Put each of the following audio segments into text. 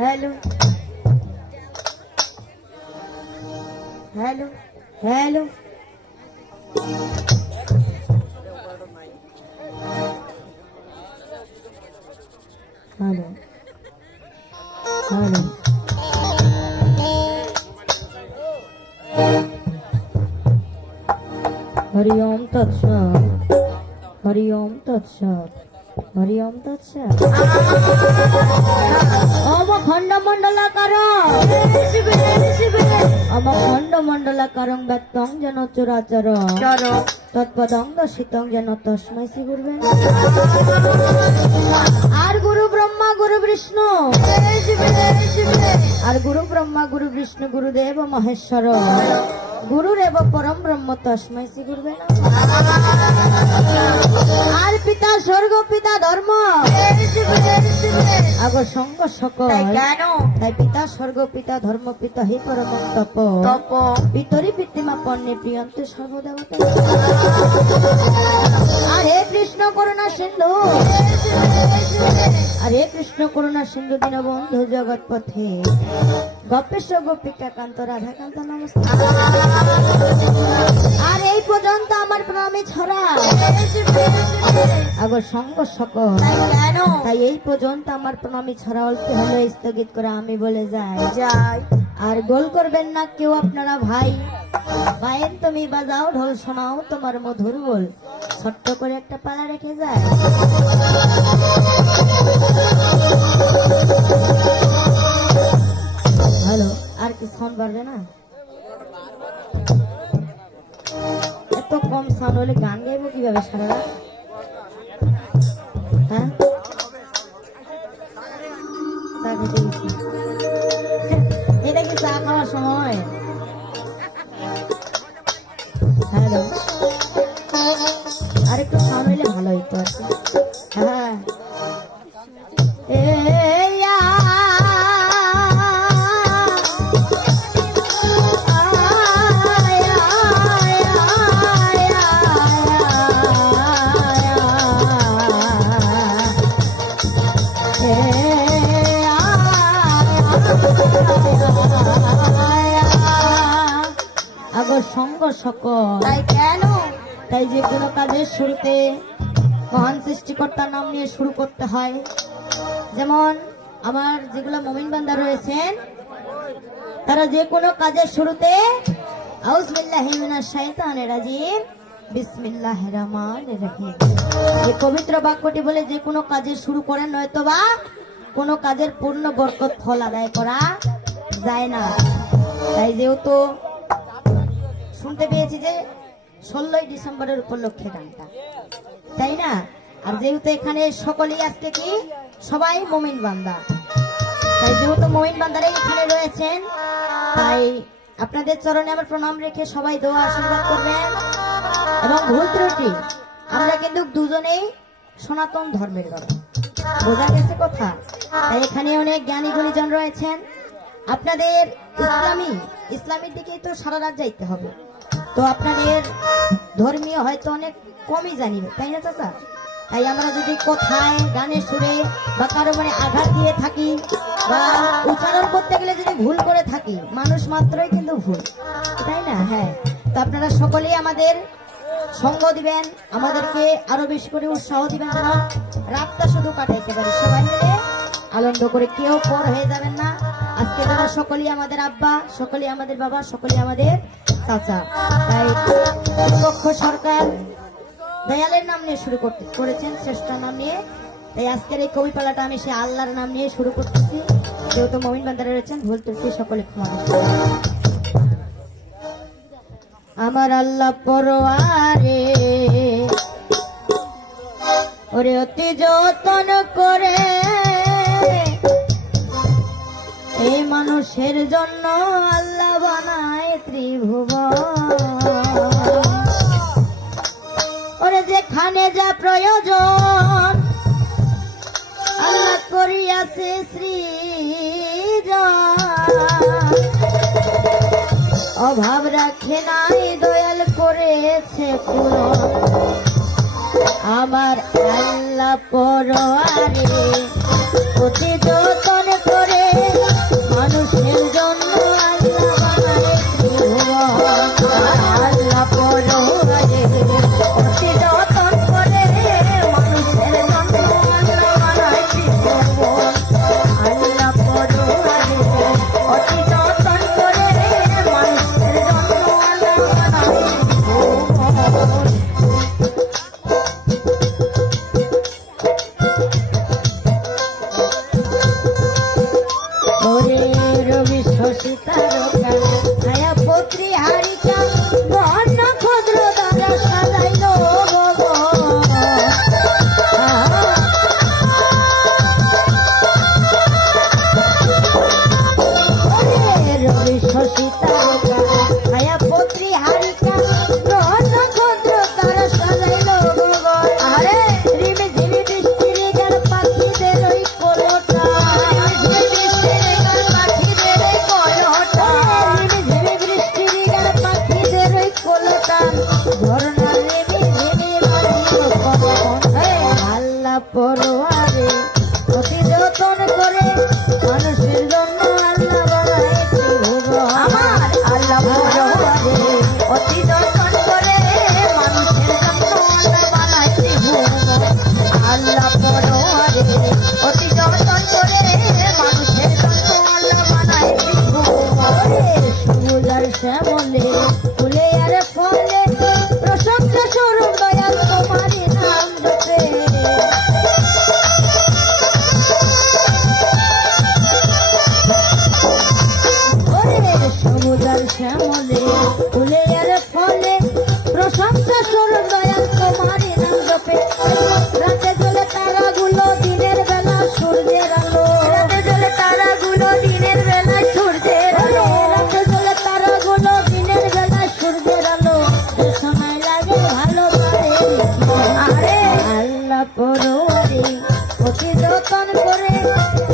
Hello hello hello hello Hari Om तत्सत हरि ओम तत्सत हरि ओम तत्सत ओम खंड मंडलाकारं ओम खंड मंडलाकारं व्यक्तं जन चराचरं तत्पदं दर्शितं जन तस्मै श्री गुरुवे আর গুরু ব্রহ্মা গুরু বিষ্ণু আর গুরু ব্রহ্মা গুরু বিষ্ণু গুরুদেব মহেশ্বর গুরুরেব পরম ব্রহ্ম তস্মৈ শ্রী গুরুবে নমঃ। আর পিতা স্বর্গ পিতা ধর্ম আগো সঙ্গ সকল। কেন? তাই পিতা স্বর্গ পিতা ধর্ম পিতা হি পরম তপ পিতরি পিতৃমা পণ্যে প্রিয়ন্তে সর্বদেবতা। আর হে কৃষ্ণ করুণা সিন্ধু, আর হে কৃষ্ণ করুণা সিন্ধু দীনবন্ধু জগৎ পথে গোপেশ গোপিকা কান্ত রাধাকান্ত নমস্কার। আর এই পর্যন্ত আমার প্রণামী ছড়া আগো সঙ্গ সকল। কেন? তাই এই পর্যন্ত আমার প্রণামী ছড়া অল্প হলো স্থগিত করে আমি বলে যাই। আর গোল করবেন না কেউ আপনারা ভাই। ভাইয়ের তুমি বাজাও ঢোল শোনাও তোমার মধুর বল, ছোট্ট করে একটা পালা রেখে যায়। হ্যালো, আর কি সাউন্ড বাড়বে না? এত কম সাউন্ড হলে গান গাইবো কিভাবে সারা রাত? হ্যাঁ, চা খেতে গেছি। এটা কি চা খাওয়ার সময়? হ্যালো, আর একটু সাউন্ড হইলে ভালো হইতো আর কি। হ্যাঁ, আগর সঙ্গ সকল। তাই কেন? তাই যে কোনো কাজের শুরুতে মহান সৃষ্টিকর্তার নাম নিয়ে শুরু করতে হয়। যেমন আমার যেগুলো মুমিন বান্দা রয়েছেন তারা যে কোনো কাজের শুরুতে আউযুবিল্লাহি মিনাশ শাইতানির রাজিম বিসমিল্লাহির রহমানির রহিম এই পবিত্র বাক্যটি বলে যে কোনো কাজের শুরু করেন, নয়তোবা কোনো কাজের পূর্ণ বরকত ফল আদায় করা যায় না। তাই যেহেতু শুনতে পেয়েছি যে 16ই ডিসেম্বরের উপলক্ষে গানটা, তাই না? আর যেহেতু এখানে সকলেই আজকে কি সবাই মুমিন বান্দা, তাই যেহেতু মুমিন বান্দারা এখানে রয়েছেন, তাই আপনাদের চরণে আমার প্রণাম রেখে সবাই দোয়া আশীর্বাদ করবেন। এবং ভুল ত্রুটি আমরা কিন্তু দুজনেই সনাতন ধর্মের লোক, বোঝা গেছে কথা? তাই এখানে অনেক জ্ঞানী গুণীজন রয়েছেন। আপনাদের ইসলামের দিকে তো সারা রাত যাইতে হবে, তো আপনাদের ধর্মীয় হয়তো অনেক কমই জানিবে, তাই না চাচা? তাই আমরা যদি কোথায় গানের সুরে বা কারো মানে আঘাত দিয়ে থাকি বা উচ্চারণ করতে গেলে যদি ভুল করে থাকি, মানুষ মাত্রই কিন্তু ভুল, তাই না? হ্যাঁ, তো আপনারা সকলেই আমাদের সঙ্গ দিবেন, আমাদেরকে আরো বেশি করে উৎসাহ দিবেন, যেন রাতটা শুধু কাটাইতে পারি সবাই মিলে আনন্দ করে, কেউ পর হয়ে যাবেন না। আজকে যারা সকলেই আমাদের আব্বা, সকলেই আমাদের বাবা, সকলেই আমাদের চাচা। তাই পক্ষ সরকার দয়ালের নাম নিয়ে শুরু করেছেন, শ্রেষ্ঠ নাম নিয়ে। তাই আজকের এই কবিপালাটা আমি সে আল্লাহর নাম নিয়ে শুরু করতেছি। যেহেতু মুমিন বান্দারা রয়েছেন, ভুল ত্রুটি সকলে ক্ষমা করবেন। আমার আল্লাহ পরোয়ারে ওরে অতি যতন করে এই মানুষের জন্য আল্লাহ বানায় ত্রিভুবন। ওরে যেখানে যা প্রয়োজন আল্লাহ করিয়াছে সৃজন, অভাব রাখে নাই দয়াল করেছে পূরণ। আমার আল্লাহ পরোয়ারে অতি যতন করে মানুষের জন্য আল্লাহ বানায় ত্রিভুবন। আল্লাহ পরোয়ারে অতি যতন করে মানুষের জন্য আল্লাহ বানায় ত্রিভুবন। আল্লাহ পরোয়ারে অতি যতন করে মানুষের জন্য আল্লাহ বানায় ত্রিভুবন। তারকা ছায়াপত্রী হারিকা বর্ণ ক্ষুদ্র দ্বারা সাজাইল রবি শশী তারকা ছায়াপত্রী অতি যতন করে মানুষের জন্য আল্লাহ বানাইছে ভুবন। আল্লাহ পরোয়ারে অতি যতন করে মানুষের জন্য আল্লাহ বানাইছে ভুবন। সবুজ আর শ্যামলে ফুলে আর ফলে প্রশংসা স্বরূপ দয়াল তোমারই নাম জপে। সবুজ আর শ্যামলে ফুলে আর ফলে প্রশংসা স্বরূপ দয়াল তোমারই নাম জপে। রাতে জ্বলে তারাগুলো দিনের বেলা সূর্যের আলো, রাতে জ্বলে তারাগুলো দিনের বেলা সূর্যের আলো, রাতে জ্বলে তারাগুলো দিনের বেলা সূর্যের আলো। যে সময় লাগে ভালো করে আরে আল্লাহ পরোয়ারে অতি যতন করে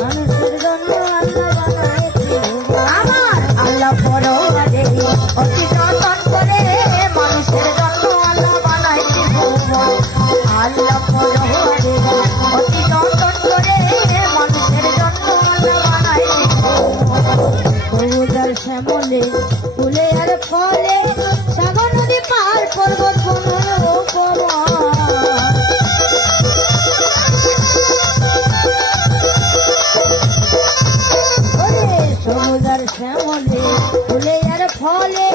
মানুষের জন্য আল্লাহ বানাইছে আমার। আল্লাহ পরোয়ারে অতি যতন করে মানুষের জন্য আল্লাহ বানাইছে ভুবন। আল্লাহ পরোয়ারে অতি যতন করে মানুষের জন্য আল্লাহ বানাইছে ভুবন। সবুজ আর শ্যামলে ফুলে আর ফলে সাগর নদী পার পর্বত বন উপবন। সবুজ আর শ্যামলে ফুলে আর ফলে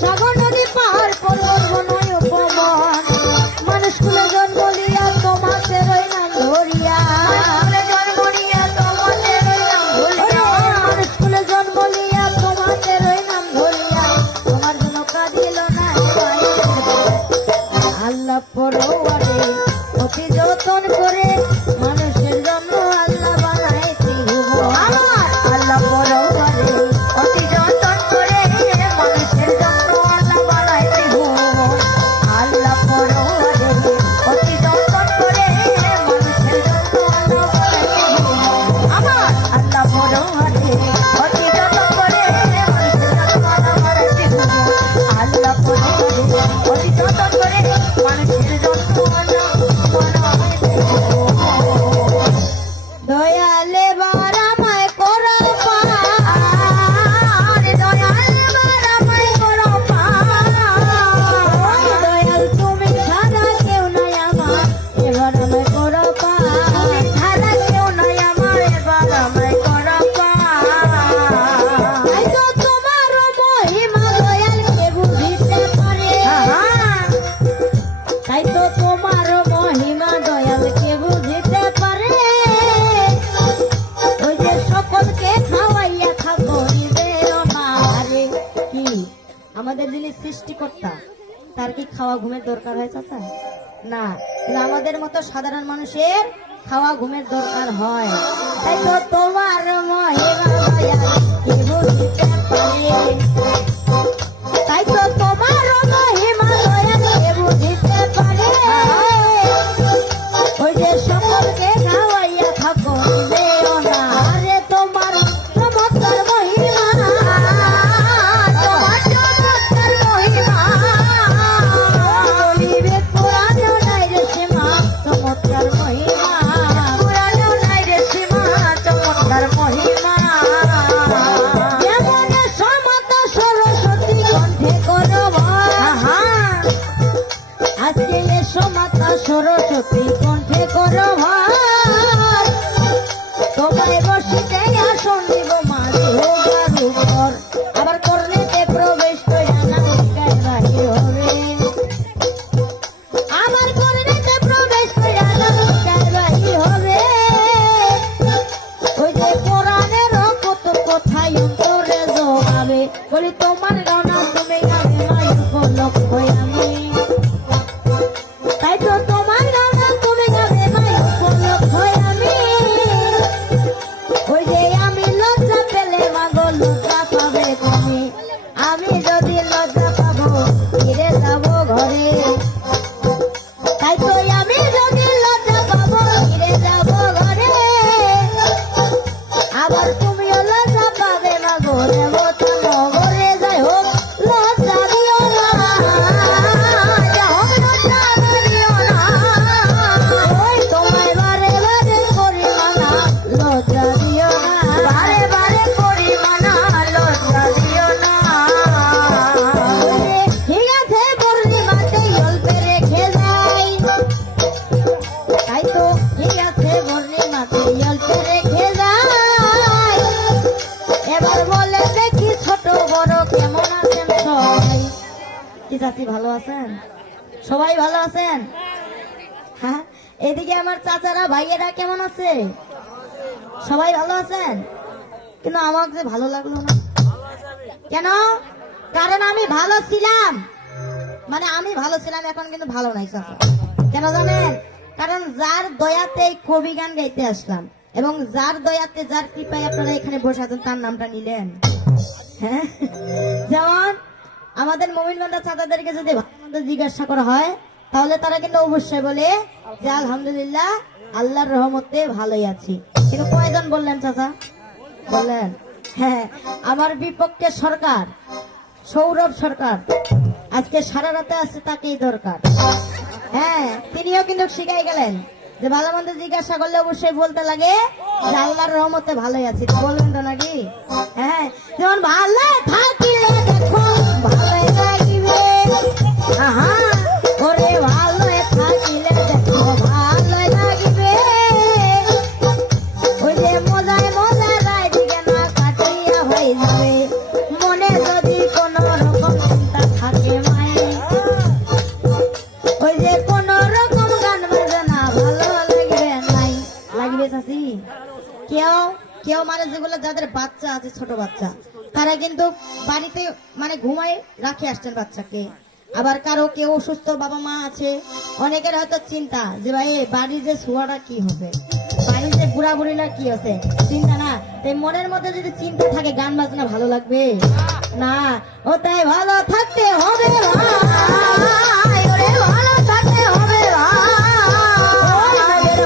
সাগর নদী পাহাড় পর্বত বন উপবন। মানুষ কুলে জন্ম লিয়া তোমাকে রইলাম ধরিয়া, মানুষ কুলে জন্ম লিয়া তোমাকে রইলাম ধরিয়া। তোমার জন্য কাঁদিল না আল্লাহ পরোয়ারে অতি যতন করে মানুষের জন্য আল্লাহ বানাইছে ভুবন। আল্লাহ পরোয়ারে অতি যতন করে মানুষের জন্য আল্লাহ বানাইছে ভুবন। আল্লাহ পরোয়ারে অতি যতন করে মানুষের জন্য আল্লাহ বানাইছে ভুবন। আমার আল্লাহ পরোয়ারে অতি যতন করে মানুষের জন্য আল্লাহ বানাইছে ভুবন। আল্লাহ পরোয়ারে অতি যতন করে মানুষের জন্য আল্লাহ বানাইছে ভুবন। দয়ালে বারামায় করো পার, দয়ালে বারামায় করো পার। দয়াল তুমি ছাড়া কেউ নাই আমার, এবার আমায় করো পার। ছাড়া কেউ নাই আমার, এবার আমায় করো পার। তাই তো তোমার মহিমা দয়াল কে বুঝিতে পারে, তাই তো তোমার মহিমা দয়াল কে বুঝিতে পারে। ওই যে সকলকে খাওয়াইয়া খাবো মারে কি আমাদের যিনি সৃষ্টিকর্তা তার কি খাওয়া ঘুমের দরকার হয় চাচা? না, কিন্তু আমাদের মতো সাধারণ মানুষের খাওয়া ঘুমের দরকার হয়। তাই তো তোমার মহিমা দয়াল কে বুঝিতে পারে, তাই তো তোমার মহিমা দয়াল কে বুঝিতে পারে। ওই যে সকলকে খাওয়াইয়া থাকো যেও না রে। তোমার চমৎকার মহিমা, তোমার চমৎকার মহিমা বলিবে পুরানো নাই রে সীমা। চমৎকার মহিমা পুরানো নাই রে সীমা, চমৎকার মহিমা। যেমন সমতা সরস্বতী কণ্ঠে করো আজকে এসো মাতা সরস্বতী কণ্ঠে করো ভার। তোমায় বসিতে আসন দিব মাঝে হোগার উপর, আবার কর্ণেতে প্রবেশ করে নামিকায় বাহির হবে। আবার কর্ণেতে প্রবেশ করে নামিকায় বাহির হবে। ওই যে কোরআনের কত কথাই অন্তরে জোগাবে। বলি তোমার গানা তুমি গাবে মাই উপলক্ষ আমি, তাই তো তোমার গানা তুমি গাবে মাই উপলক্ষ আমি। ওই যে আমি লজ্জা পেলে মাগো লজ্জা পাবে তুমি, আমি যদি লজ্জা পাবো ফিরে যাবো ঘরে। তাই তো আমি যদি লজ্জা পাবো ফিরে যাবো ঘরে। আবার তুমিও লজ্জা পাবে মাগো দেবতা নগরে। যাই হোক লজ্জা দিও না, যাই হোক লজ্জা দিও না। ওই তোমায় বারে বারে করি মানা লজ্জা দিও না, বারে বারে করি মানা লজ্জা দিও না। কি চাচি ভালো আছেন? সবাই ভালো আছেন? হ্যাঁ, এদিকে আমার চাচারা ভাইয়েরা কেমন আছে? সবাই ভালো আছেন? কিন্তু আমার যে ভালো লাগলো না কেন? কারণ আমি ভালো ছিলাম, মানে আমি ভালো ছিলাম, এখন কিন্তু ভালো নাই চাচা। কেন জানেন? কারণ যার দয়াতে এই কবি গান গাইতে আসলাম, এবং যার দয়াতে, যার কৃপায় আপনারা এখানে বসে আছেন, তার নামটা নিলেন। হ্যাঁ, যেমন আমাদের মোমিন বান্দা চাচাদেরকে যদি ভালো মন্দ জিজ্ঞাসা করা হয়, তাহলে তারা কিন্তু অবশ্যই বলে যে আলহামদুলিল্লাহ, আল্লাহর রহমতে ভালোই আছি। কিন্তু কয়জন বললেন চাচা? বললেন? হ্যাঁ, আমার বিপক্ষে সরকার, সৌরভ সরকার আজকে সারা রাতে আছে, তাকেই দরকার। হ্যাঁ, তিনিও কিন্তু শিখাই গেলেন যে ভালো মন্দ জিজ্ঞাসা করলে অবশ্যই বলতে লাগে যে আল্লাহর রহমতে ভালোই আছি। বলবেন তো নাকি? হ্যাঁ, যেমন ভালো থাকিলে দেখো ভালোই লাগিবে, আহা ওরে ভালো থাকিলে দেখো ভালোই লাগিবে, ওই যে মজায় মজায় রায় দিকে না কাটিয়া হয়ে যাবে, মনে যদি কোন রকম চিন্তা থাকে মায়ে, ওই যে কোন রকম গান বাজে না ভালো লাগবে নাই। লাগবে চাচি? কেউ কেউ মানে যেগুলো যাদের বাচ্চা আছে, ছোট বাচ্চা, তারা কিন্তু বাড়িতে মানে ঘুমায় রাখে আসছেন বাচ্চাকে। আবার কারো কেউ অসুস্থ বাবা মা আছে, অনেকের হয়তো চিন্তা যে ভাই বাড়ির যে ছোঁয়াটা কি হবে, বাড়ির যে বুড়া বুড়িরা কি আছে, চিন্তা না। তাই মনের মধ্যে যদি চিন্তা থাকে, গান বাজনা ভালো লাগবে না। ও তাই ভালো থাকতে হবে ভাই, ওরে ভালো থাকতে হবে ভাই,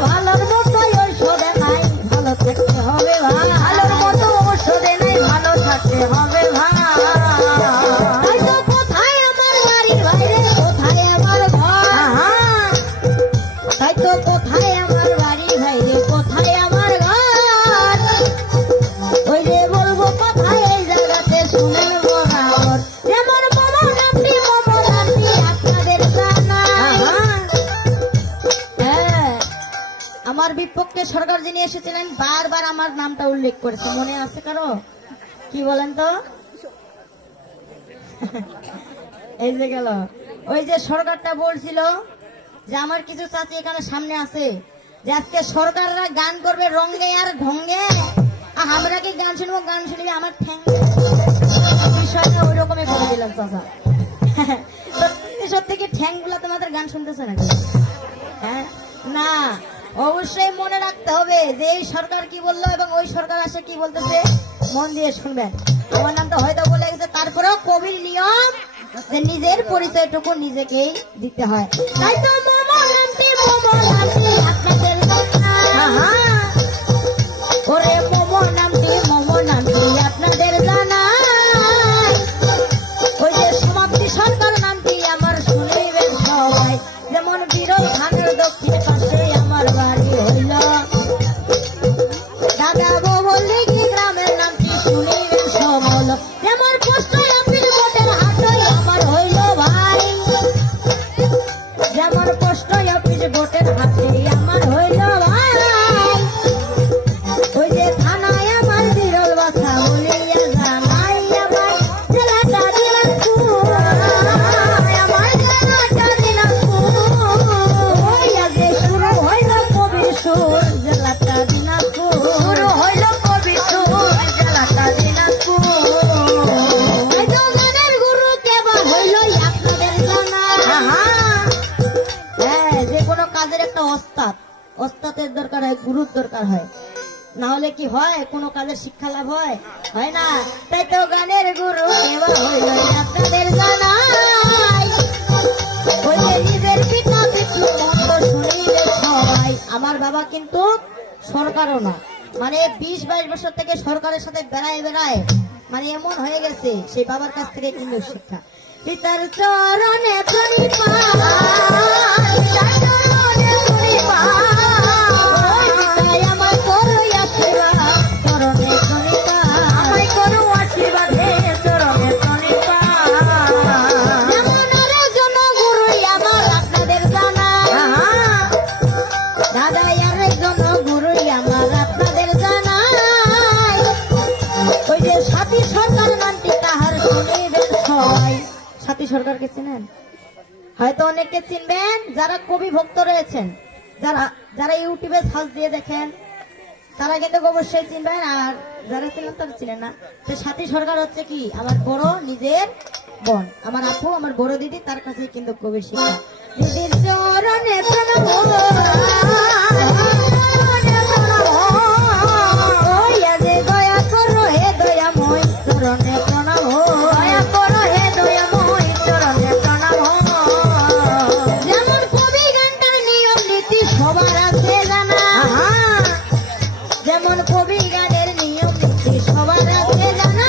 ভালোর মতো ঔষধে নাই, ভালো থাকতে হবে ভাই, ভালোর মতো ঔষধে নাই, ভালো থাকতে হবে ভাই। তাই তো কোথায় আমার বাড়ি ভাইরে, কোথায় আমার ঘর, তাই তো কোথায় আমার বাড়ি ভাইরে, কোথায় আমার ঘর, ওই যে বলবো কোথায় এই জায়গাতে শুনেন বরাবর, যেমন মোমো নামটি আপনাদের জানা। হ্যাঁ, আমার বিপক্ষে সরকার যিনি এসেছিলেন বারবার আমার নামটা উল্লেখ করেছে, মনে আছে কারো? কি বলেন তো? এই যে গেল, ওই যে সরকারটা বলছিল যে আমার কিছু চাচি এখানে সামনে আছে, যে আজকে সরকাররা গান করবে রঙ্গে আর ঢঙ্গে, আর আমরা কি গান শুনবো, গান শুনবি আমার ঠ্যাং। বিষয়টা ওই রকমই করে দিলাম চাচা। সত্যি কি ঠ্যাং গুলা তোমাদের গান শুনতেছে নাকি? হ্যাঁ, না, অবশ্যই মনে রাখতে হবে যে এই সরকার কি বললো এবং ওই সরকার আসে কি বলতেছে, মন দিয়ে শুনবেন। আমার নামটা হয়তো বলে গেছে, তারপরেও কবির নিয়ম যে নিজের পরিচয়টুকু নিজেকেই দিতে হয়। তাই তো মোমো নামটি আপনাদের জানা, ওরে মোমো নামটি আপনাদের জানা, ওই যে সমাপ্তি সরকার নামটি আমার শুনিবেন সবাই, যেমন বিরল ধানের দক্ষিণ পাশে আমার বাড়ি হইল, দাদা বলি গ্রামের নামটি শুনিবেন সবল, যেমন পোস্ট অফিস ভোটের হাটই আমার হইল ভাই, যেমন পোস্ট অফিস ভোটের হাটে আমার হইল ভাই, ওই যে থানায় আমার বিরল বাসা বলিয়া জানাই, আমার জেলাটা দিনাজপুর, আমার জেলাটা দিনাজপুর, ওই আগে শুরু হইল কবির সুর, জেলাটা দিনাজপুর, শুরু হইল কবির সুর, জেলাটা দিনাজপুর। এই তো গানের গুরু কেবা হইল আপনাদের জানা। হ্যাঁ, যে কোনো কাজের একটা ওস্তাদের দরকার হয়, গুরুর দরকার হয়, না হলে কি হয় কোনো কাজের শিক্ষা লাভ হয়? হয় না। তাই তো গানের গুরু এবার হইল আপনাদের জানাই, ওই যে নিজের পিতা পিতৃ মন্দ শুনিলে সবাই। আমার বাবা কিন্তু সরকারও না, মানে 20-22 বছর থেকে সরকারের সাথে বেড়ায় মানে এমন হয়ে গেছে, সেই বাবার কাছ থেকে কিন্তু শিক্ষা। পিতার চরণে প্রণিপাত, পিতার চরণে প্রণিপাত, আমার করো আশীর্বাদ, চরণে প্রণিপাত, আমায় করো আশীর্বাদ, হে চরণে প্রণিপাত। যেমন আরেকজন গুরুই আমার আপনাদের জানা, দাদা আরেকজন গুরুই আমার আপনাদের জানা, ওই যে সাথী সরকার নামটি তাহার শুনিবেন সবাই, সাথী সাথী সরকারকে চিনেন? হয়তো অনেককে চিনবেন যারা কবি ভক্ত রয়েছেন, যারা যারা ইউটিউবে সার্চ দিয়ে দেখেন তারা কিন্তু অবশ্যই চিনবেন, আর যারা চিনেন তারা চিনেন না। তো সাথী সরকার হচ্ছে কি আমার বড় নিজের বোন, আমার আপু, আমার বড় দিদি, তার কাছে কিন্তু কবি শিক্ষা। দিদির চরণে প্রণাম, ওইয়া যে দয়া করো হে দয়াময় চরণে প্রণাম, দয়া করো হে দয়াময় চরণে প্রণাম। যেমন কবি গানটার নিয়ম নীতি সবার আছে জানা, যেমন কবি গানের নিয়ম নীতি সবার আছে জানা।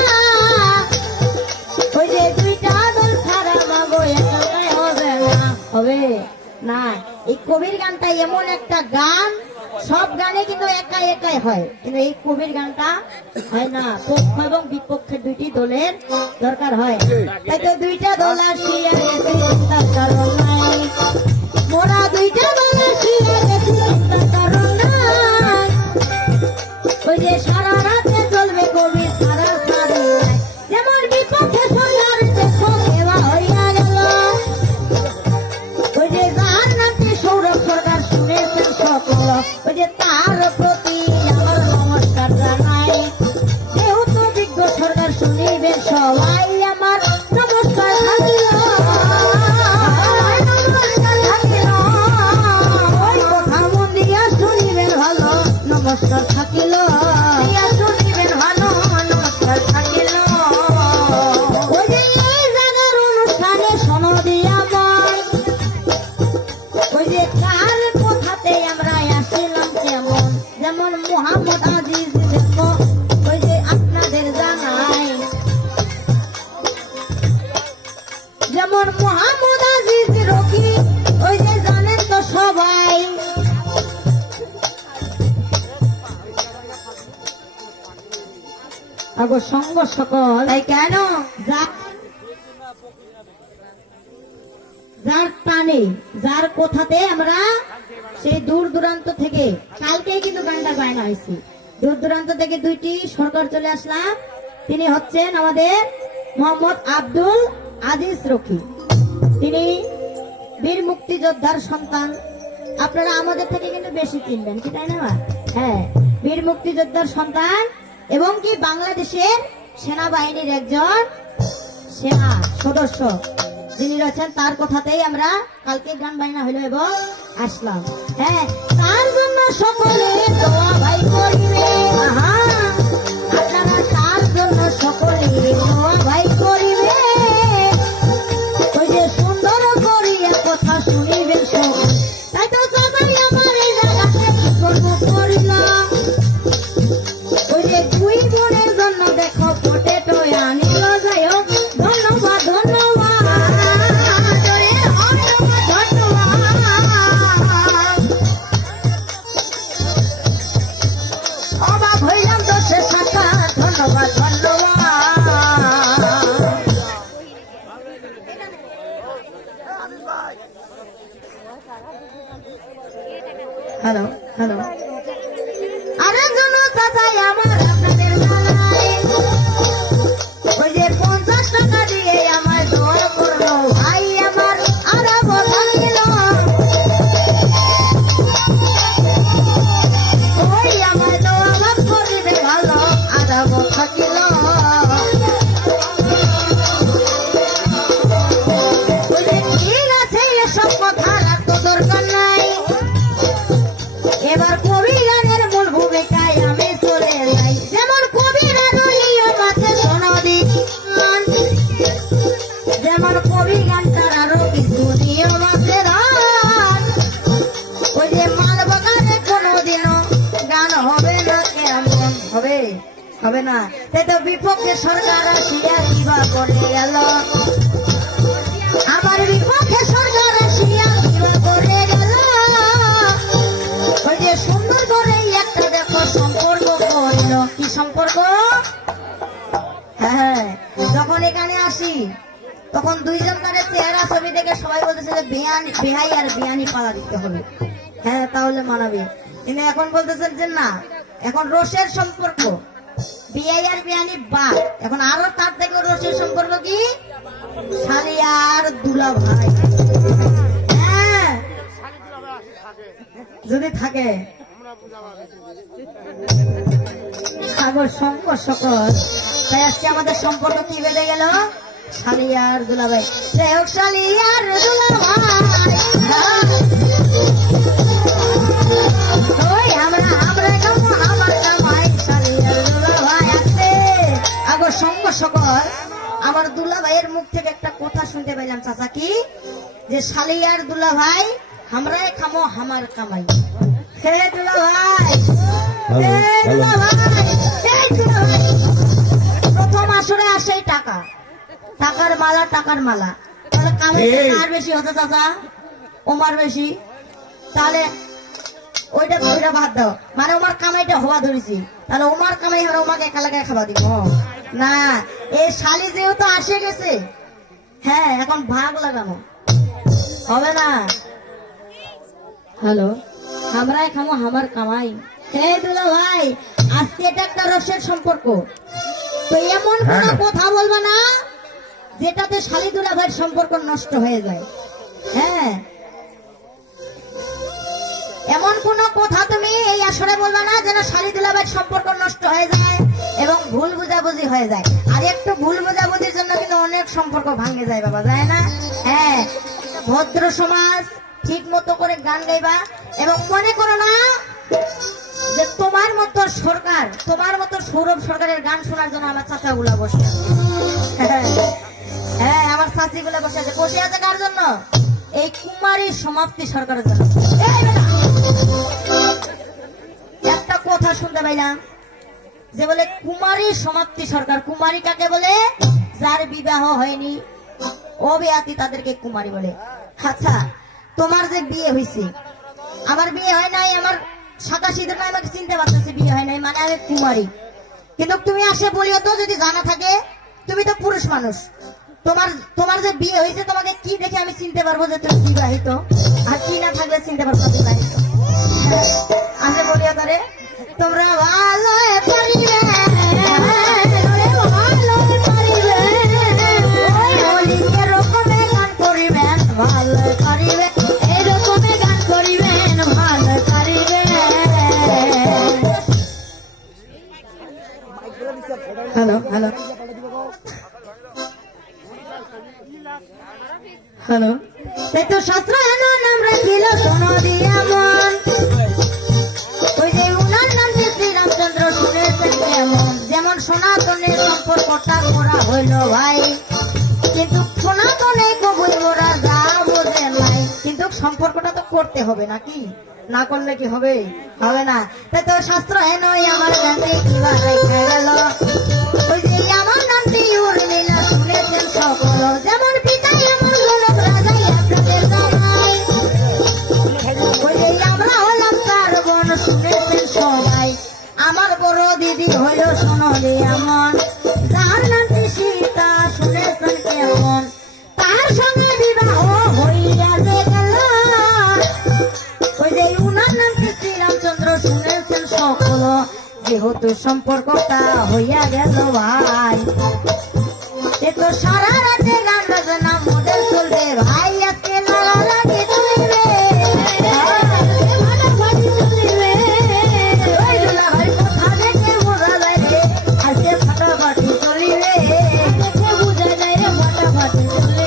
ওই যে দুইটা দল ছাড়া মাগো একাই হবে না, হবে না। এই কবির গানটা এমন একটা গান, সব গানে কিন্তু একাই একাই হয়, কিন্তু এই কবির গানটা হয় না, পক্ষ এবং বিপক্ষের দুইটি দলের দরকার হয়। তাই তো দুইটা দল আসিয়া গেছে চিন্তার কারণ নাই, মোরা দুইটা দল আসিয়া গেছে চিন্তার কারণ নাই। ওই যে সারা রাতে চলবে কবি সারা সারি নাই, যেমন বিপক্ষে সরকার দেখো সেবা হইয়া গেল। ওই যে যার নামটি সৌরভ সরকার শুনেছেন সকল, ওই যে তার প্রতি আমার নমস্কার জানাই। যেহেতু বিজ্ঞ সরকার শুনিবেন সবাই আমার নমস্কার থাকিল, নমস্কার থাকিল। ওই কথা মন দিয়া শুনিবেন ভালো, নমস্কার থাকিল, দিয়া শুনিবেন ভালো, নমস্কার থাকিল। ওই যে এই জায়গার অনুষ্ঠানে শোনো দিয়া মন, ওই যে কার কথাতে আমরা আসিলাম কেমন, যেমন মোহাম্মদ আজিজ দেখো ওই যে আপনাদের জানাই, যেমন মোহাম্মদ আজিজ রকি ওই যে জানেন তো সবাই। আগো সঙ্গ সকল, তাই কেন যার টানে যার কথাতে আমরা সেই দূর দূরান্ত থেকে, কালকেই কিন্তু গানটা গায়না হয়েছে, দূর দূরান্ত থেকে দুইটি সরকার চলে আসলাম। তিনি হচ্ছেন আমাদের মোহাম্মদ আব্দুল আজিজ রকি, তিনি বীর মুক্তিযোদ্ধার সন্তান। আপনারা আমাদের থেকে কিন্তু বেশি চিনবেন কি, তাই না? হ্যাঁ, বীর মুক্তিযোদ্ধার সন্তান এবং কি বাংলাদেশের সেনাবাহিনীর একজন সেনা সদস্য যিনি রয়েছেন, তার কথাতেই আমরা কালকে গান বাইনা হইল এবং আসলাম। হ্যাঁ, তার জন্য সকলে দোয়া ভাই করিবে, আপনারা তার জন্য সকলে দোয়া ভাই করিবে। ওই যে সুন্দর করিয়া কথা শুনিবে সব, তাই তো সবাই আমার এই জায়গাতে কি করবো করিলাম। ওই যে দুই বোনের জন্য দেখো পটেটো আনিল, যাই হোক ধন্যবাদ ধন্যবাদ, অবাক হইলাম তো সে শাখা, ধন্যবাদ ধন্যবাদ। হ্যালো হ্যালো, আরেকজন চাচাই আমার আপনাদের জানাই, ওই যে 50 টাকা দিয়ে আমার দোয়া করলো ভাই আমার আরব থাকিল। ওই আমার দোয়া ভাগ করিবে ভালো, আরব থাকিল। ওই যে ঠিক আছে এসব কথা রাখতে দরকার নাই, এবার কবি গানের মূল ভূমিকায় আমি চলে যাই। যেমন কবির নিয়ম আছে সনদি, যেমন কবি গানটার আরো কিছু নিয়ম আছে। ওই যে মাল বাগানে কোনোদিনও গান হবে না, কেমন হবে, হবে না। তাই তো বিপক্ষে সরকার আসিয়া কিবা করে গেল, আমার বিপক্ষে সরকার আসিয়া কিবা করে গেল। ওই যে সুন্দর করে একটা দেখো সম্পর্ক করিল, কি সম্পর্ক? হ্যাঁ, যখন এখানে আসি তখন দুইজন তার চেহারা ছবি দেখে সবাই বলতেছে যে বেহাই আর বিয়ানি পালা দিতে হবে, হ্যাঁ তাহলে মানাবে। কিন্তু এখন বলতেছেন যে না, এখন রসের সম্পর্ক, বিয়াই আর বিয়ানি বা এখন আরো তার থেকে রসের সম্পর্ক কি শালি আর দুলা ভাই। হ্যাঁ যদি থাকে সাগর সঙ্গ সকল, তাই আজকে আমাদের সম্পর্ক কি বেঁধে গেল? শালি আর দুলা ভাই। যাই হোক, শালি আর দুলা ভাই ওই আমরা আমরা কামো আমার কামাই, শালি আর দুলা ভাই আসছে আগর সঙ্গ সকল। আমার দুলা ভাইয়ের মুখ থেকে একটা কথা শুনতে পাইলাম চাচা, কি যে শালি আর দুলা ভাই আমরাই খামো আমার কামাই। হে দুলা ভাই, হে দুলা ভাই, হে দুলা ভাই। প্রথম আসরে আসে টাকা, টাকার মালা, টাকার মালা। তাহলে কামাই কার বেশি হতো চাচা? ওমার বেশি। তাহলে ওইটা ওইটা বাদ দাও, মানে ওমার কামাইটা হওয়া ধরেছি, তাহলে ওমার কামাই হলে ওমাকে একা লাগায় খাওয়া দিব না। এই শালি যেহেতু আসে গেছে, হ্যাঁ এখন ভাগ লাগানো হবে না। হ্যালো, আমরাই খামো আমার কামাই। হে দুলা ভাই, আজকে এটা একটা রসের সম্পর্ক, তো এমন কোনো কথা বলবা না যেটাতে শালি দুলা ভাইয়ের সম্পর্ক নষ্ট হয়ে যায়। হ্যাঁ, এমন কোন কথা তুমি এই আসরে বলবা না যেন শালি দুলা ভাইয়ের সম্পর্ক নষ্ট হয়ে যায় এবং ভুল বুঝাবুঝি হয়ে যায়। আর একটু ভুল বুঝাবুঝির জন্য কিন্তু অনেক সম্পর্ক ভাঙে যায় বাবা, যায় না? হ্যাঁ, ভদ্র সমাজ ঠিক মতো করে গান গাইবা এবং মনে করো না যে তোমার মতো সরকার, তোমার মতো সৌরভ সরকারের গান শোনার জন্য আমার চাচা গুলা বসে আছে। হ্যাঁ, আমার চাচি গুলা বসে আছে। বসে আছে কার জন্য? এই কুমারী সমাপ্তি সরকারের জন্য। একটা কথা শুনতে পাইলাম যে বলে কুমারী সমাপ্তি সরকার। কুমারী কাকে বলে? যার বিবাহ হয়নি, অবিয়াতি তাদেরকে কুমারী বলে। আচ্ছা, তোমার যে বিয়ে হয়েছে, আমার বিয়ে হয় নাই, আমার 87 দিন আমাকে চিনতে পারতেছে বিয়ে হয় নাই, মানে আমি কুমারী। কিন্তু তুমি আসে বলিও তো, যদি জানা থাকে, তুমি তো পুরুষ মানুষ, তোমার তোমার যে বিয়ে হয়েছে, তোমাকে কি দেখে আমি চিনতে পারবো যে তুমি বিবাহিত? আর কি না থাকলে চিনতে পারবো বিবাহিত? আসে বলিও তারে, তোমরা ভালো করিবে, ভালো করিবে, এরকমে গান করিবেন, ভালো করিবে, এরকমে গান করিবেন, ভালো করিবে। হ্যালো হ্যালো হ্যালো, তাই তো শাস্ত্র নাম রাখিল শোনো দিয়া মন, ওই যে উনার নাম যে শ্রীরামচন্দ্র শুনেছেন কেমন, যেমন সনাতনের সম্পর্কটা করা হইল ভাই, কিন্তু সনাতনে কবুল মোরা যা বোঝে নাই। কিন্তু সম্পর্কটা তো করতে হবে নাকি? না করলে কি হবে? হবে না। তাই তো শাস্ত্র হেন আমার গানে কিবা রেখে গেল, ওই যে আমার নামটি উর্মিল শুনেছেন সকল, যেমন পিতাই আমার লোক রাজাই আপনাদের জামাই, ওই যে আমরা হলাম তার বোন শুনেছেন সবাই। আমার বড় দিদি হইল সোনালি এমন, যার নামটি সীতা শুনেছেন কেমন, তার সঙ্গে বিবাহ হইয়া যে গেল, ওই যে উনার নামটি শ্রীরামচন্দ্র শুনেছেন সকল, যেহেতু সম্পর্কটা হইয়া গেল ভাই। এ তো সারা রাতে গান বাজনা মডেল চলবে ভাই, আজকে লাগা লাগে চলবে, ফাটাফাটি চলবে, ওই দুলা ভাই কথা দেখে বোঝা যায় রে, আজকে ফাটাফাটি চলবে, দেখে বোঝা যায় রে, ফাটাফাটি চলবে।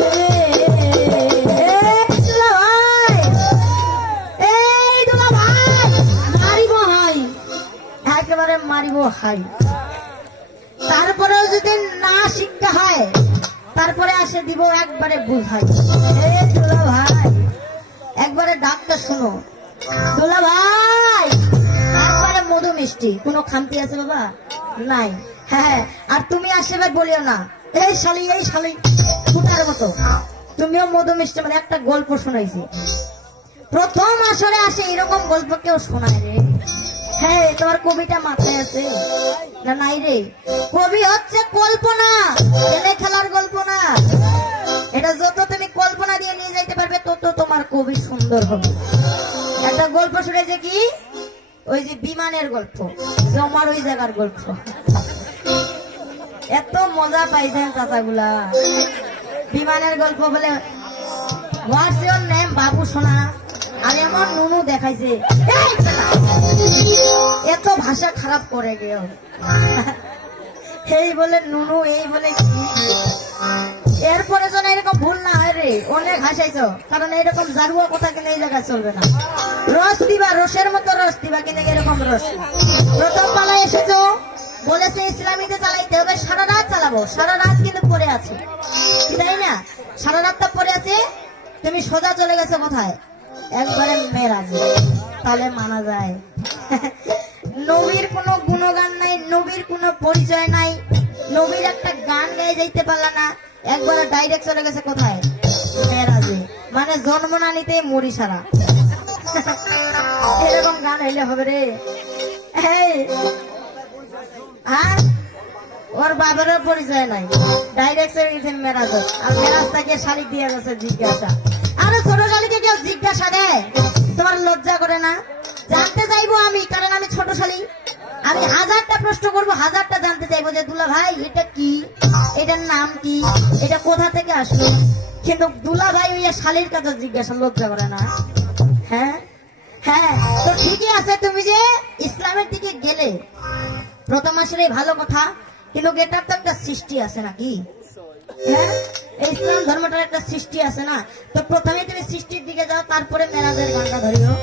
দুলা ভাই, এই দুলা ভাই, মারিব হাই, একেবারে মারিব হাই। তারপরেও যদি না শিক্ষা হয়, তারপরে আসে দিব একবারে বুঝাই। দুলা ভাই, একবারে ডাকটা শুনো দুলা ভাই, একবারে মধু মিষ্টি, কোনো খামতি আছে বাবা? নাই। হ্যাঁ, আর তুমি আসবে বলিও না এই শালি, এই শালি ফুটার মতো, তুমিও মধু মিষ্টি। মানে একটা গল্প শোনাইছি, প্রথম আসরে আসে এরকম গল্প কেউ শোনায় রে? হ্যাঁ, তোমার কবিটা মাথায় আছে না? নাই রে, কবি হচ্ছে কল্পনা, এনে খেলার গল্প না। এটা যত তুমি কল্পনা দিয়ে নিয়ে যাইতে পারবে, তত তোমার কবি সুন্দর হবে। একটা গল্প শুনেছে কি, ওই যে বিমানের গল্প, জমার ওই জায়গার গল্প। এত মজা পাইছেন চাচাগুলা, বিমানের গল্প বলে হোয়াটস ইওর নেম বাবু সোনা, আর এমন নুনু দেখাইছে এত ভাষা খারাপ করে গেও, এই বলে নুনু, এই বলে কি। এরপরে যেন এরকম ভুল না হয় রে, অনেক হাসাইছো, কারণ এরকম জারুয়া কথা কিন্তু এই জায়গায় চলবে না। রস দিবা, রসের মতো রস দিবা, কিন্তু এরকম রস না। প্রথম পালায় এসেছো, বলেছে ইসলামীতে চালাইতে হবে, সারা রাত চালাবো, সারা রাত কিন্তু পড়ে আছে, তাই না? সারা রাতটা পড়ে আছে, তুমি সোজা চলে গেছো কোথায়? একবারে মেরাজে, তাহলে মানা যায়। নবীর কোনো গুণগান নাই, নবীর কোনো পরিচয় নাই, নবীর একটা গান গায়ে যাইতে পারলা না, একবারে ডাইরেক্ট চলে গেছে কোথায়? মেরাজে, মানে জন্ম না নিতে মরি সারা। এরকম গান হইলে হবে রে? আর ওর বাবারও পরিচয় নাই, ডাইরেক্ট চলে গেছে মেরাজ, আর মেরাজ তাকে শালিক দিয়ে গেছে জিজ্ঞাসা। আরে ছোট শালিকে কেউ জিজ্ঞাসা দেয়? তোমার লজ্জা করে না? জানতে চাইবো আমি, কারণ আমি ছোট শালি, আমি হাজারটা প্রশ্ন করবো, হাজারটা জানতে চাইবো যে দুলা ভাই এটা কি, এটার নাম কি, এটা কোথা থেকে আসলো। কিন্তু দুলা ভাই ওই শালির কাছে জিজ্ঞাসা লজ্জা করে না? হ্যাঁ হ্যাঁ, তো ঠিকই আছে, তুমি যে ইসলামের দিকে গেলে প্রথম মাসের এই ভালো কথা, কিন্তু এটার তো একটা সৃষ্টি আছে নাকি? হ্যাঁ, এই ইসলাম ধর্মটার একটা সৃষ্টি আছে না? তো প্রথমে তুমি সৃষ্টির দিকে যাও, তারপরে মেরাজের গানটা ধরিও।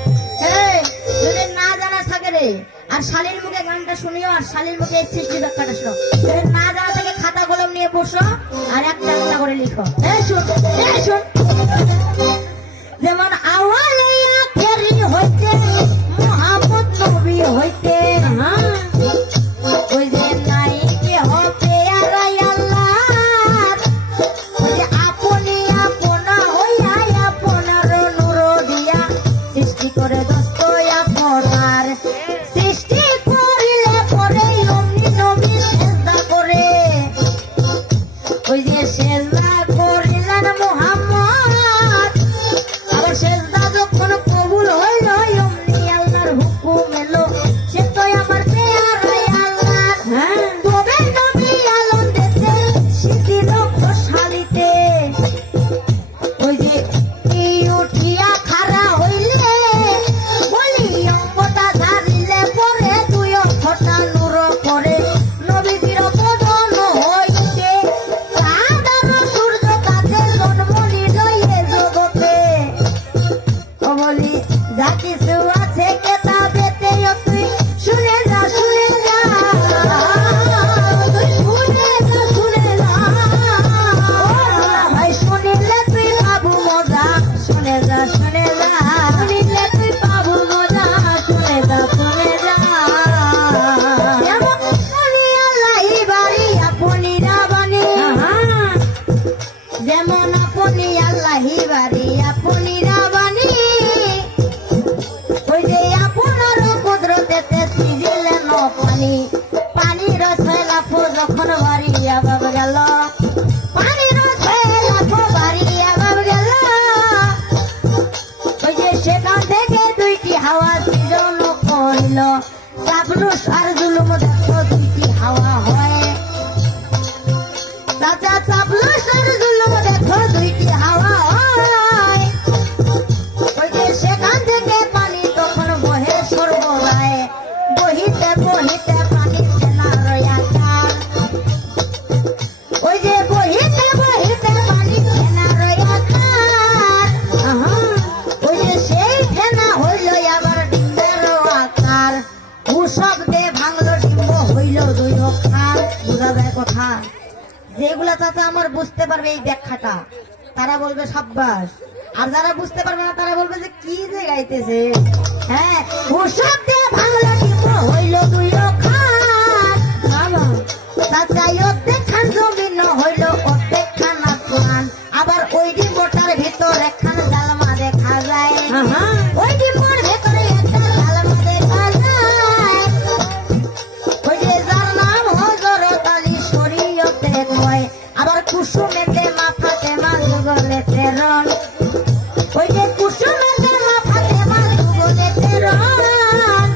যদি না জানা থাকে রে, আর শালীর মুখে গানটা শুনিও, আর শালীর মুখে এই সৃষ্টি ব্যাখ্যাটা শুনো। যদি না জানা থাকে খাতা কলম নিয়ে বসো, আর একটা একটা করে লিখো। শুন শুন, যেমন আওয়ালে আখেরি হইতে মুহাম্মদ নবী হইতে, ওই যে নাই কে হবে আরাই আল্লাহর, ওই যে আপনি আপনা হইয়া আপনার নূর দিয়া সৃষ্টি করে দস্ত আপনার, সৃষ্টি করিলে পরে অমনি নবী সেজদা করে, ওই যে সেজদা করিলেন মুহাম্মদ, আবার সেজদা যখন কবুল হইল অমনি আল্লাহর হুকুম এলো, সে তো আমার পেয়ারাই আল্লাহর। তবে নবী আলম দেখতে শিথিল খোশালিতে, ওই যে কি উঠিয়া খাড়া হইলে বলি অঙ্গটা ঝাড়িলে পরে তুই অক্ষটা নূর করে, নবীজির বদন হইতে চাঁদ আর সূর্য কাছে জন্ম নিল এ জগতে, ও বলি যা কিছু আছে কেতাবেতে তুই শুনে যা, শুনে যা, তুই শুনে যা, শুনে যা, ভাই শুনিলে তুই পাবো মজা, শুনে যা, শুনে যা, শুনিলে তুই পাবো মজা, শুনে যা, শুনে যা। যেমন শুনি আল্লাহি বাড়ি আপনি রাবানি, যেমন আপনি আল্লাহি বাড়ি আপনি রাবানি, ওই যে আপনার কুদরতেতে সিজিলেন পানি, পানি রস হয়ে লাফো যখন বাড়িয়া বাব গেল, পানি রস হয়ে লাফো বাড়িয়া বাব গেল, ওই যে সেখান থেকে দুইটি হাওয়া সৃজন করিল, চাপলুস আর জুলুম দেখো দুইটি হাওয়া হয়, চাচা চাপলুস আর জুলুম দেখো দুইটি হাওয়া হয়, ওই যে সেখান থেকে পানি তখন বহে সর্বদায়, বহিতে বহিতে পানি ফেনার আকার, ওই যে বহিতে বহিতে পানি ফেনার আকার, ওই যে সেই ফেনা হইল আবার ডিম্বের আকার, শব্দে ভাঙলো ডিম্ব হইল দুই অক্ষর। বোঝা যায় কথা? যেগুলা চাচা আমার বুঝতে পারবে এই ব্যাখ্যাটা, তারা বলবে সাব্বাস, আর যারা বুঝতে পারবে না তারা বলবে যে কি যে গাইতেছে। হ্যাঁ, শব্দে ভাঙলো ডিম্ব হইল দুই অক্ষর, চাচা অর্ধেক খান জমিন হইল অর্ধেক খান আসমান, আবার ওই ডিম্বটার ভিতর একখান জালমা দেখা যায়, ওই ডিম্বর ভেতরে একটা জালমা দেখা যায়, ওই যে যার নাম হযরত আলী শরীয়তে কয়, আবার কুসুমেতে মাথাতে মাল গলেতে রন, ওই যে কুসুমেতে মাথাতে মাল গলেতে রন,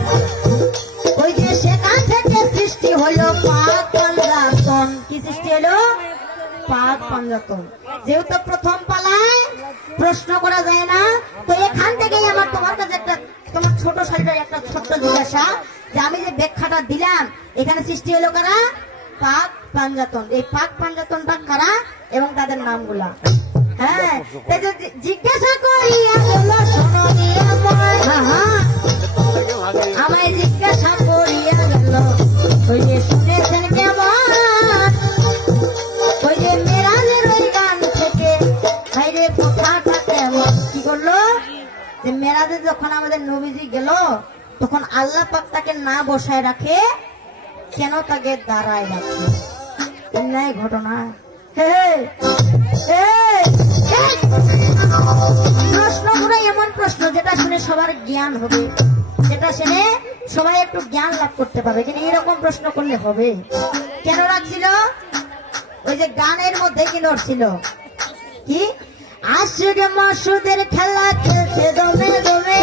ওই যে সেখান থেকে সৃষ্টি হলো পাক পাঞ্জাতন। কি সৃষ্টি হলো? পাক পাঞ্জাতন। যেহেতু প্রথম পালায় প্রশ্ন করা যায় না, তো এখান থেকেই আমার তোমার কাছে একটা, তোমার ছোট শাড়িটার একটা ছোট্ট জিজ্ঞাসা, যে আমি যে ব্যাখ্যাটা দিলাম এখানে সৃষ্টি হলো কারা? পাক পাঞ্জাতন। এই পাক পাঞ্জাতনটা কারা এবং তাদের নামগুলা? হ্যাঁ, তাই যদি জিজ্ঞাসা করি শোনো আমায় জিজ্ঞাসা করিয়া গেল, ওই যে শুনেছেন কেমন, ওই যে মেরাজের ওই গান থেকে বাইরে কথাটা কেমন। কি করলো? যে মেরাজে যখন আমাদের নবীজি গেল তখন আল্লাহ পাক তাকে না বসায় রাখে, কেন তাকে দাঁড়ায় রাখে? নাই ঘটনা। প্রশ্নগুলো এমন প্রশ্ন যেটা শুনে সবার জ্ঞান হবে, যেটা শুনে সবাই একটু জ্ঞান লাভ করতে পারবে, কিন্তু এরকম প্রশ্ন করলে হবে? কেন রাখছিল? ওই যে গানের মধ্যে কি ধরছিল, কি আশিক মাসুদের খেলা খেলছে দমে দমে,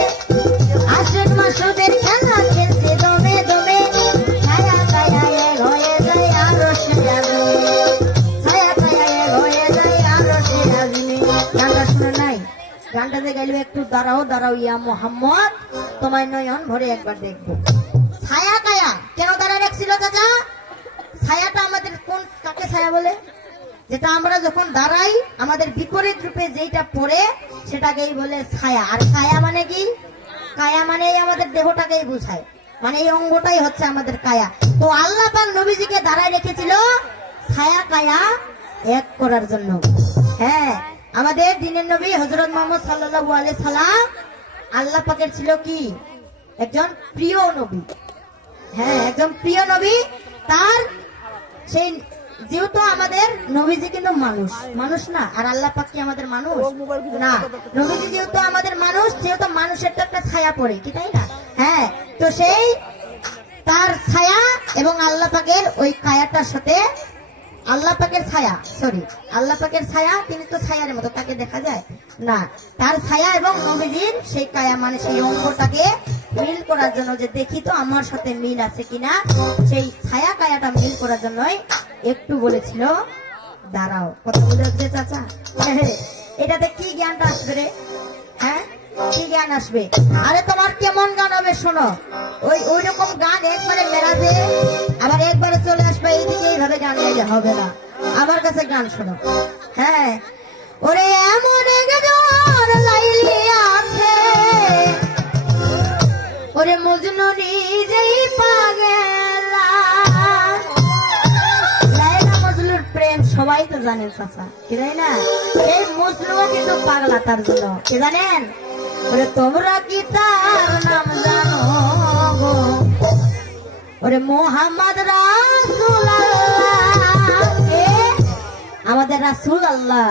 আশিক মাসুদের খেলা খেলছে দমে দমে, ছায়া ছায়া এক হয়ে যায় আরো সে যাবে, ছায়া ছায়া এক হয়ে যায় আরো সে যাবে। গানটা শুনে নাই? গানটা যে গাইলো, একটু দাঁড়াও দাঁড়াও ইয়া মোহাম্মদ, তোমায় নয়ন ভরে একবার দেখবো। ছায়া কায়া কেন দাঁড়ায় রাখছিল চাচা? ছায়াটা আমাদের কোন, কাকে ছায়া বলে? যেটা আমরা যখন দাঁড়াই আমাদের বিপরীত রূপে যেটা পড়ে সেটাকেই বলে ছায়া। আর কায়া মানে কি? কায়া মানে আমাদের দেহটাকেই বোঝায়, মানে এই অঙ্গটাই হচ্ছে আমাদের কায়া। তো আল্লাহ পাক নবীজিকে দাঁড়ায় রেখেছিল ছায়া কায়া এক করার জন্য। হ্যাঁ, আমাদের দিনের নবী হযরত মুহাম্মদ সাল্লাল্লাহু আলাইহি সাল্লাম আল্লাহ পাকের ছিল কি? একজন প্রিয় নবী। হ্যাঁ, একজন প্রিয় নবী। তার সেই, যেহেতু আমাদের নবীজি কিন্তু মানুষ, মানুষ না? আর আল্লাহ পাক কি আমাদের মানুষ না? নবীজি যেহেতু আমাদের মানুষ, যেহেতু মানুষের তো একটা ছায়া পড়ে, কি তাই না? হ্যাঁ, তো সেই তার ছায়া এবং আল্লাহ পাকের ওই কায়াটার সাথে, আল্লাহ পাকের ছায়া, সরি আল্লাহ পাকের ছায়া, তিনি তো ছায়ার মতো, তাকে দেখা যায় না। তার ছায়া এবং নবীজির সেই কায়া মানে সেই অঙ্গটাকে মিল করার জন্য, যে দেখি তো আমার সাথে মিল আছে কিনা, সেই ছায়া কায়াটা মিল করার জন্যই একটু বলেছিল দাঁড়াও। কথা বলে হচ্ছে চাচা? এটাতে কি জ্ঞানটা আসবে রে? হ্যাঁ, কি জ্ঞান আসবে? আরে তোমার কেমন গান হবে শোনো, ওই রকম গান একবারে মেরাজে আবার একবারে চলে আসবে এইদিকে, এইভাবে গান গাইলে হবে না। আমার কাছে গান শোনো। হ্যাঁ, ওরে এমন একজন লাইলি আছে, ওরে মজনু নিজেই পাগলা। লাইলা মজনুর প্রেম সবাই তো জানেন চাচা, কি তাই না? এই মজনুও কিন্তু পাগলা তার জন্য, কি জানেন? ওরে তোমরা কি তার নাম জানো গো? ওরে মোহাম্মদ রাসূলুল্লাহ, আমাদের রাসূলুল্লাহ।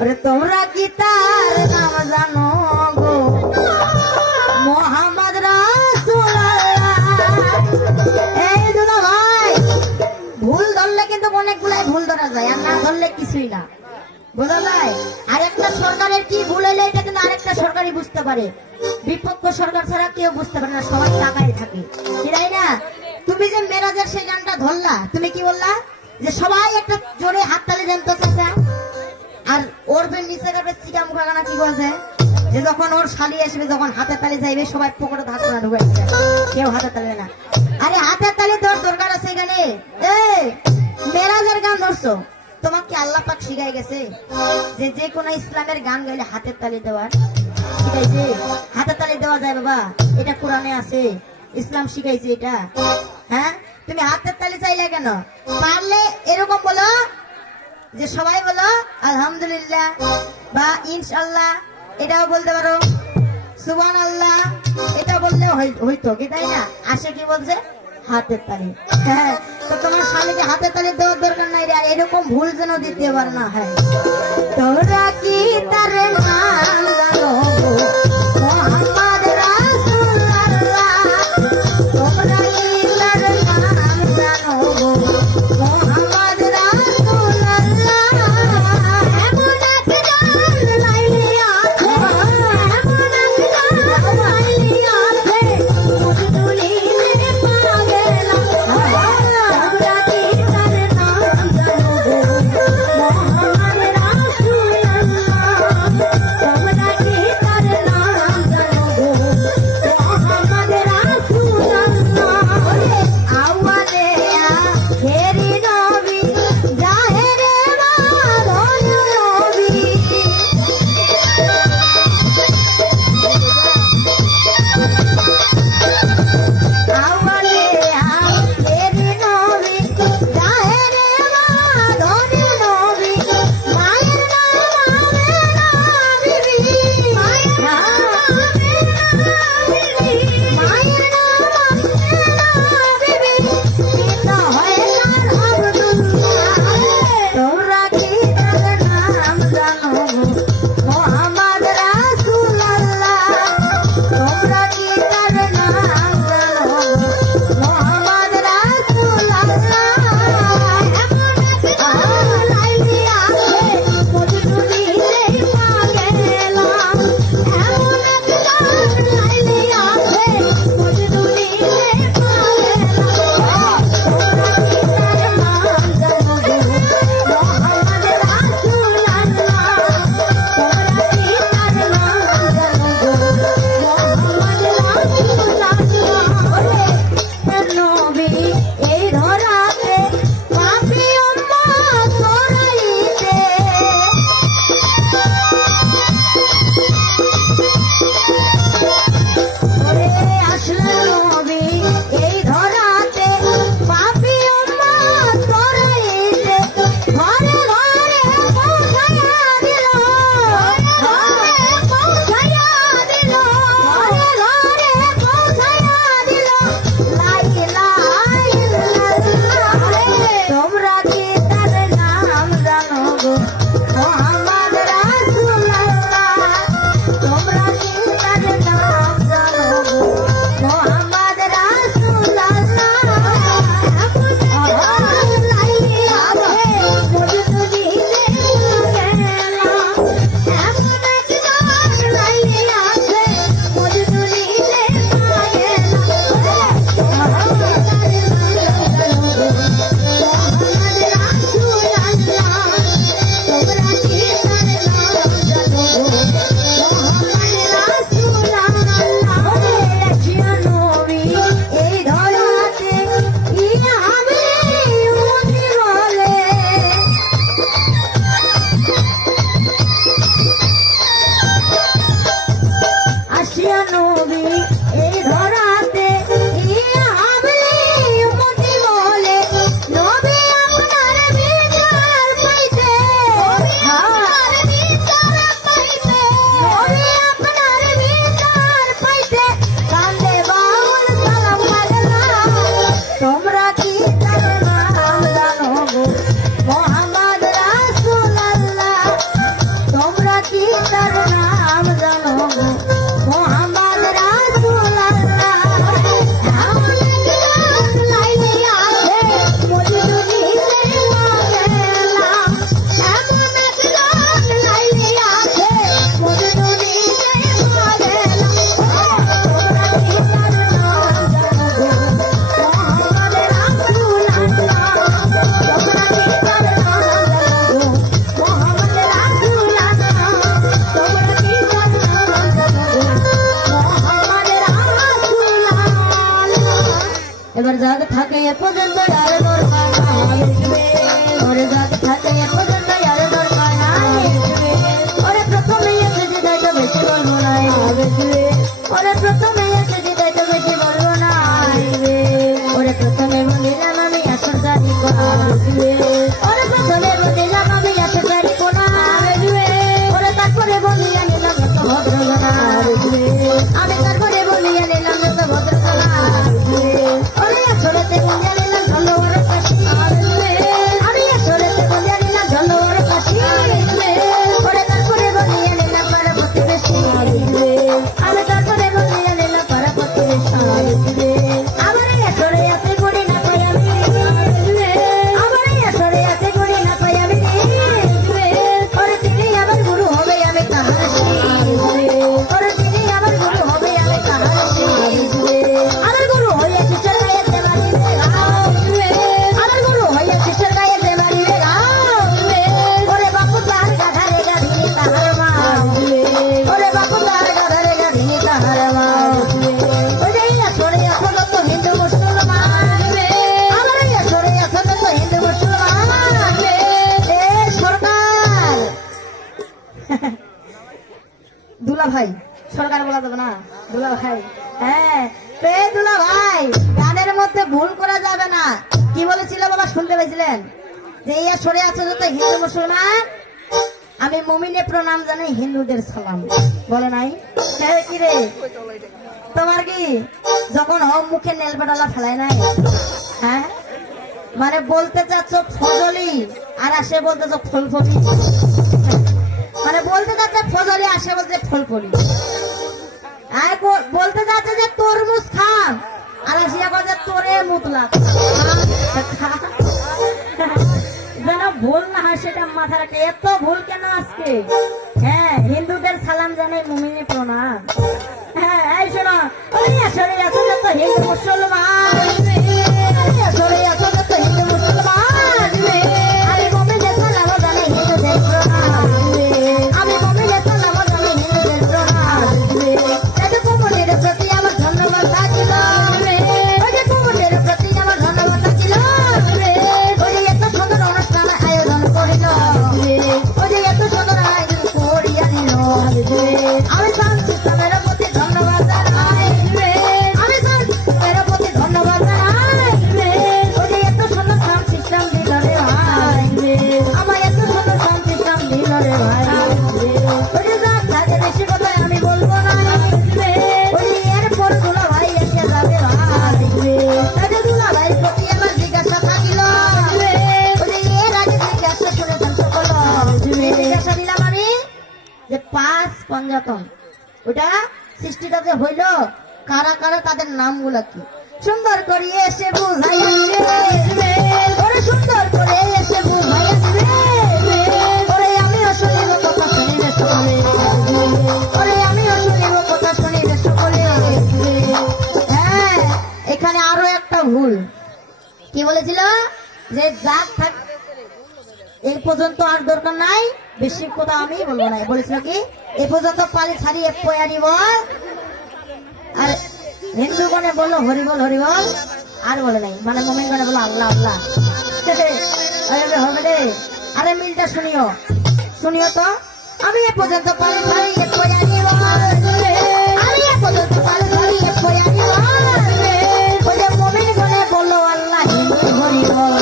ওরে তোমরা কি তার নাম জানো গো? মোহাম্মদ রাসূলুল্লাহ। এই দুলা ভাই, ভুল ধরলে কিন্তু অনেকগুলাই ভুল ধরা যায়, আর না ধরলে কিছুই না, বোঝা যায়? আর একটা সরকারের কি ভুল হলে এটা কিন্তু আরেকটা সরকারই বুঝতে পারে, বিপক্ষ সরকার ছাড়া কেউ বুঝতে পারে না, সবাই টাকায় থাকে, তাই না? তুমি যে মেরাজের সেই গানটা ধরলা, তুমি কি বললা? যে সবাই একটা জোরে হাততালি দেন তো চাচা। আর ওর নিচে কাপে চিকা মুখা গানা কি বলছে, যে যখন ওর শালি আসবে, যখন হাতের তালি চাইবে সবাই পকেটে হাত না ঢুকে, কেউ হাতের তালি না। আরে হাতের তালি তোর দরকার আছে এখানে? মেরাজের গান ধরছো, তোমাকে আল্লাহ পাক শিখাই গেছে যে যে কোনো ইসলামের গান গাইলে হাতের তালি দেওয়ার? শিখাইছে? হাতের তালি দেওয়া যায় বাবা, এটা কোরআনে আছে, ইসলাম শিখাইছে এটা। হ্যাঁ, তুমি হাতের তালি চাইলে কেন? পারলে এরকম বলো যে সবাই বলো আলহামদুলিল্লাহ বা ইনশাআল্লাহ, এটাও বলতে পারো, সুবহানাল্লাহ এটা বললে হইতো, কি তাই না? আসে কি বলছে? হাতের তালি। হ্যাঁ, তো তোমার স্বামীকে হাতের তালি দেওয়ার দরকার নাই রে, আর এরকম ভুল যেন দিতে পার না। হ্যাঁ, তোমরা কি তার নাম জানো গো? মোহাম্মদ রাসূলুল্লাহ। তোমরা কি তার নাম জানো গো? মোহাম্মদ রাসূলুল্লাহ। এমন একজন লাইলি আছে, এমন একজন লাইলি আছে, মজনুনি পাগলা। তোমরা কি তার নাম জানো গো? মোহাম্মদ এ পর্যন্ত আর দরকার নাই ওরে জাগ থাকলে এ পর্যন্ত আর দরকার নাই ওরে প্রথমে এসে যেটাই তো বেশি বলবো না ওরে প্রথমে এসে যেটাই তো বেশি বলবো না ওরে প্রথমে বলিলাম আমি আসর জানি কোনা ওরে প্রথমে বলিলাম আমি আসর জানি কোনা ওরে তারপরে বলিয়া নিলাম এত ভদ্রগণা আমি তারপরে বলিয়া নিলাম এত ভদ্রগণা ওরে আসরেতে বলিয়া নিলাম ধন্যবাদ কাশি আমি আসরেতে বলিয়া নিলাম ধন্যবাদ কাশি ওরে তারপরে বলিয়া নিলাম পাড়া প্রতিবেশী আমি তারপরে বলিয়া নিলাম পাড়া প্রতিবেশী আমার এই আসরে আছে গুণী না পাই আমি আমার এই আসরে আছে গুণী না পাই আমি ওরে তিনি আমার গুরু হবে আমি কাহার ওরে তিনি আমার গুরু হবে আমি কাহার আমার গুরু হইয়া শিষ্যের গায়ে যে মারিবে গাও আমার গুরু হইয়া শিষ্যের গায়ে যে মারিবে গাও ওরে বাপু তার গাধারে গাধিনী তাহার মা ওরে বাপু তার গাধারে গাধিনী তাহার মা ওরে এই আসরে আসল তো হিন্দু মুসলমান আমার এই আসরে আসল তো হিন্দু মুসলমান এ সরকার দুলা ভাই সরকার বলা যাবে না দুলা ভাই হ্যাঁ পে দুলা ভাই গানের মধ্যে ভুল করা যাবে না কি বলেছিল বাবা শুনতে পেয়েছিলেন যে ইয়া সরে আছে যত হিন্দু মুসলমান আমি মুমিনে প্রণাম জানাই হিন্দুদের সালাম বলে নাই হ্যাঁ কি রে তোমার কি যখন হোক মুখে নেল পাটালা ফেলায় নাই হ্যাঁ মানে বলতে চাচ্ছ ফজলি আর আসে বলতেছ ফুলফলি মানে বলতে যাচ্ছে ফজলি আসে বলছে ফুলফলি আর বলতে যাচ্ছে যে তরমুজ খান আর আসিয়া বলছে তোরে মুতলা যেন ভুল না হয় সেটা মাথা রাখে এত ভুল কেন আজকে হ্যাঁ হিন্দুদের সালাম জানাই মুমিনে প্রণাম হ্যাঁ এই শোনো ওই আসলে আসলে তো হিন্দু মুসলমান আসলে আসলে তো হিন্দু মুসলমান আমি মুমিনের সালাম জানাই হিন্দুদের প্রণাম আমি মুমিনের সালাম জানাই হিন্দুদের প্রণাম এত কুমুদের প্রতি আমার ধন্যবাদ থাকিল ওই যে কুমুদের প্রতি আমার ধন্যবাদ থাকিল ওই যে এত সুন্দর অনুষ্ঠান আয়োজন করিল ওই যে এত সুন্দর আয়োজন করিয়া নিল আমি সাউন্ড সিস্টেমের প্রতি ধন্যবাদ জানাই আমি সাউন্ড সিস্টেমের প্রতি ধন্যবাদ জানাই ওই যে এত সুন্দর সাউন্ড সিস্টেম দিল রে ভাই আমার এত সুন্দর সাউন্ড সিস্টেম দিল রে ভাই ওই যে যার থাকে বেশি কথা আমি বলবো না ওই যে এরপর দুলা ভাই এসে যাবে ভাই তাহলে দুলা ভাই প্রতি আমার জিজ্ঞাসা থাকিল ওই যে এর আগে জিজ্ঞাসা শুনেছেন সকল জিজ্ঞাসা দিলাম আমি যে 5 পঞ্জাতন ওটা সৃষ্টিটা যে হইল কারা কারা তাদের নামগুলা কি সুন্দর করে এসে বুঝাইয়া দিবে ওরে সুন্দর করে এসে বুঝাইয়া দিবে ওরে আমিও শুনিব কথা শুনিবে সকলে ওরে আমিও শুনিব কথা শুনিবে সকলে হ্যাঁ এখানে আরো একটা ভুল কি বলেছিল যে যাক থাক এই পর্যন্ত আর দরকার নাই বেশি কথা আমি বলবো না বলেছিল কি এ পর্যন্ত পালি ছাড়িয়ে পয়ারি বল আর হিন্দু গণে বললো হরিবল হরিবল আর বলে নাই মানে মুমিন গণে বললো আল্লাহ আল্লাহ হবে রে আরে মিলটা শুনিও শুনিও তো আমি এ পর্যন্ত পালি ছাড়িয়ে পয়ারি বল আমি এ পর্যন্ত পালি ছাড়িয়ে পয়ারি বল মুমিন গণে বললো আল্লাহ হিন্দু হরিবল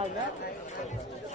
Bye.